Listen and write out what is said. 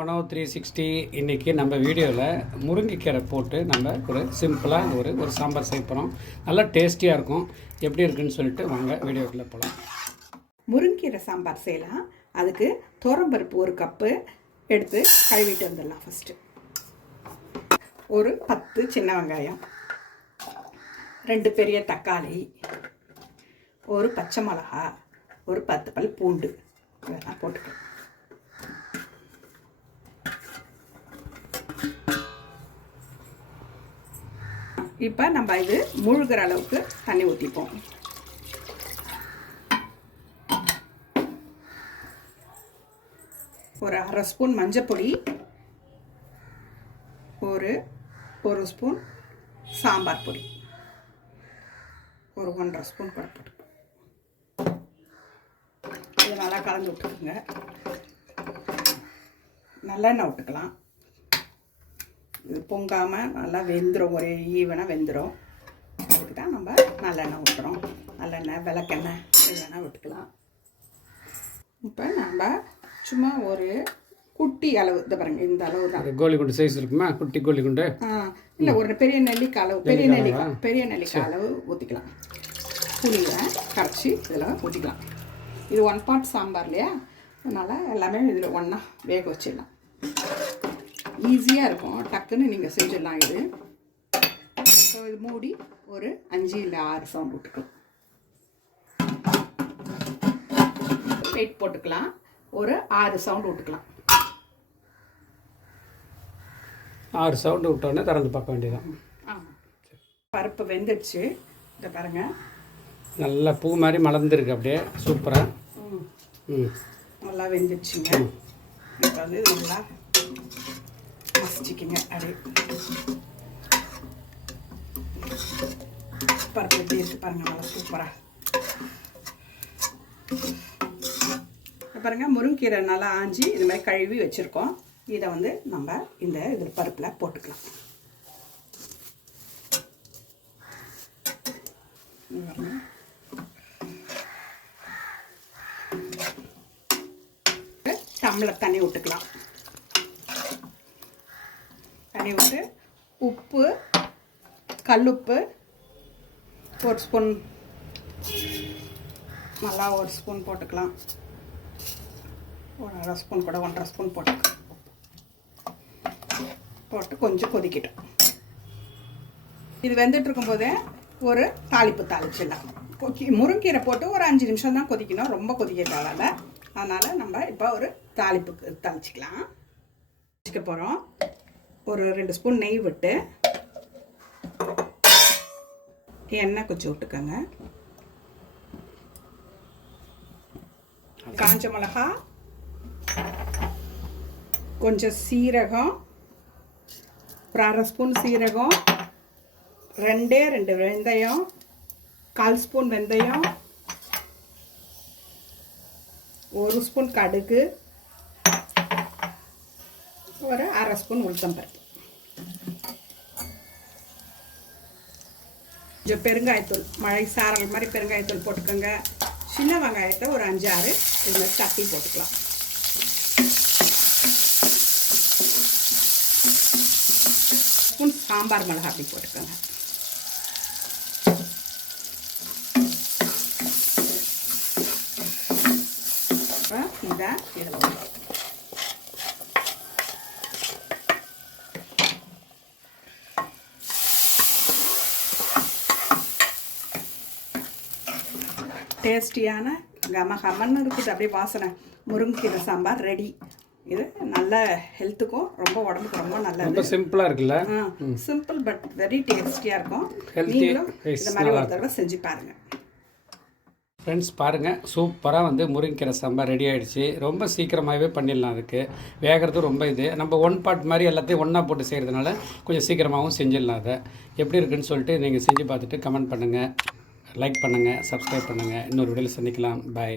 மனோ three sixty இன்றைக்கி நம்ம வீடியோவில் முருங்கைக்கீரை போட்டு நம்ம ஒரு சிம்பிளாக ஒரு ஒரு சாம்பார் செய்ய போகிறோம் நல்லா டேஸ்டியாக இருக்கும். எப்படி இருக்குன்னு சொல்லிட்டு வாங்க வீடியோக்குள்ளே போகலாம் முருங்கீரை சாம்பார் செய்யலாம். அதுக்கு துவரம்பருப்பு ஒரு கப்பு எடுத்து கழுவிட்டு வந்துடலாம் ஃபஸ்ட்டு ஒரு பத்து சின்ன வெங்காயம். ரெண்டு பெரிய தக்காளி. ஒரு பச்சை மிளகா. ஒரு பத்து பல் பூண்டு. இதெல்லாம் போட்டுக்கலாம். இப்போ நம்ம இது முழுகிற அளவுக்கு தண்ணி ஊற்றிப்போம் ஒரு அரை ஸ்பூன் மஞ்சப்பொடி ஒரு ஒரு ஸ்பூன் சாம்பார் பொடி ஒரு ஒன்றரை ஸ்பூன் கூட போட்டு இது நல்லா கலந்து விட்டுக்குங்க. நல்லெண்ணெய் விட்டுக்கலாம் இது பொங்காமல் நல்லா வெந்துடும் ஒரே ஈவனாக வெந்துடும் அதுக்கு தான் நம்ம நல்லெண்ணெய் விட்டுறோம் நல்லெண்ணெய் விளக்கெண்ணெய் இது வேணால் விட்டுக்கலாம். இப்போ நம்ம சும்மா ஒரு குட்டி அளவு இந்த பாருங்க இந்த அளவு தான். கோலி குண்டு சைஸ் இருக்குமா? குட்டி கோலி குண்டு இல்லை ஒரு பெரிய நெல்லிக்காய் அளவு பெரிய நெல்லிக்காய் பெரிய நெல்லிக்காய் அளவு ஊற்றிக்கலாம் புளியை கரைச்சி இதில் ஊற்றிக்கலாம் இது ஒன் பார்ட் சாம்பார் இல்லையா அதனால் எல்லாமே இதில் ஒன்றா வேக வச்சிடலாம். ஈஸியாக இருக்கும். டக்குன்னு நீங்கள் செஞ்சிடலாம் இது. ஸோ இது மூடி ஒரு அஞ்சு இல்லை ஆறு சவுண்ட் விட்டுக்கலாம் வெயிட் போட்டுக்கலாம். ஒரு ஆறு சவுண்ட் விட்டுக்கலாம். ஆறு சவுண்டு விட்டோன்னே திறந்து பார்க்க வேண்டியதான் ஆமாம் பருப்பு வெந்துடுச்சு. இதை பாருங்க. நல்லா பூ மாதிரி மலர்ந்துருக்கு அப்படியே. சூப்பராக ம், நல்லா வெந்துடுச்சுங்க. இப்போ வந்து நல்லா மசிச்சிக்கிங்க அப்படியே பருப்பு எப்படி இருக்கு பாருங்க நல்லா சூப்பராக பாருங்க முருங்கீரை நல்லா ஆஞ்சி இது மாதிரி கழுவி வச்சுருக்கோம் இதை வந்து நம்ம இந்த இது பருப்பில் போட்டுக்கலாம் டம்ளர் தண்ணி விட்டுக்கலாம் தண்ணி விட்டு உப்பு கல்லுப்பு ஒரு ஸ்பூன் நல்லா ஒரு ஸ்பூன் போட்டுக்கலாம். ஒரு அரை ஸ்பூன் கூட ஒன்றரை ஸ்பூன் போட்டுக்கலாம். போட்டு கொஞ்சம் கொதிக்கிட்டோம். இது வெந்துட்டு இருக்கும்போதே ஒரு தாளிப்பு தாளிச்சிடலாம். முருங்கீரை போட்டு ஒரு அஞ்சு நிமிஷம் தான் கொதிக்கணும். ரொம்ப கொதிக்க தேவையில்ல அதனால் நம்ம இப்போ ஒரு தாளிப்புக்கு தாளிச்சிக்கலாம். வச்சுக்க போகிறோம் ஒரு ரெண்டு ஸ்பூன் நெய் விட்டு எண்ணெய் கொஞ்சம் விட்டுக்கோங்க. காஞ்ச மிளகா கொஞ்சம் சீரகம் ஒரு அரை ஸ்பூன் சீரகம் ரெண்டே ரெண்டு வெந்தயம் கால் ஸ்பூன் வெந்தயம் ஒரு ஸ்பூன் கடுகு ஒரு அரை ஸ்பூன் உளுத்தம்பருப்பு. கொஞ்சம் பெருங்காயத்தூள் மழை சாரல் மாதிரி பெருங்காயத்தூள் போட்டுக்கோங்க. சின்ன வெங்காயத்தை ஒரு அஞ்சாறு இது மாதிரி தட்டி போட்டுக்கலாம். ஸ்பூன் சாம்பார் மிளகா அப்படி போட்டுக்கோங்க. இப்போ இதை இதில் டேஸ்டியான கம கமன்னு இருக்குது. அப்படியே வாசனை. முருங்கீரை சாம்பார் ரெடி இது நல்ல ஹெல்த்துக்கும் ரொம்ப உடம்புக்கு ரொம்ப நல்லது. ரொம்ப சிம்பிளாக இருக்குல்ல? சிம்பிள் பட் வெரி டேஸ்டியாக இருக்கும். நீங்களும் இந்த மாதிரி ஒரு தடவை செஞ்சு பாருங்கள் ஃப்ரெண்ட்ஸ் பாருங்கள் சூப்பராக வந்து முருங்கைக்கீரை சாம்பார் ரெடி ஆகிடுச்சு ரொம்ப சீக்கிரமாகவே பண்ணிடலாம் அதுக்கு. வேகிறது ரொம்ப இது. நம்ம ஒன் பார்ட் மாதிரி எல்லாத்தையும் ஒன்றா போட்டு செய்கிறதுனால கொஞ்சம் சீக்கிரமாகவும் செஞ்சிடலாம் அதை. எப்படி இருக்குன்னு சொல்லிட்டு நீங்கள் செஞ்சு பார்த்துட்டு கமெண்ட் பண்ணுங்கள் லைக் பண்ணுங்கள் சப்ஸ்கிரைப் பண்ணுங்கள் இன்னொரு வீடியோவில் சந்திக்கலாம். பாய்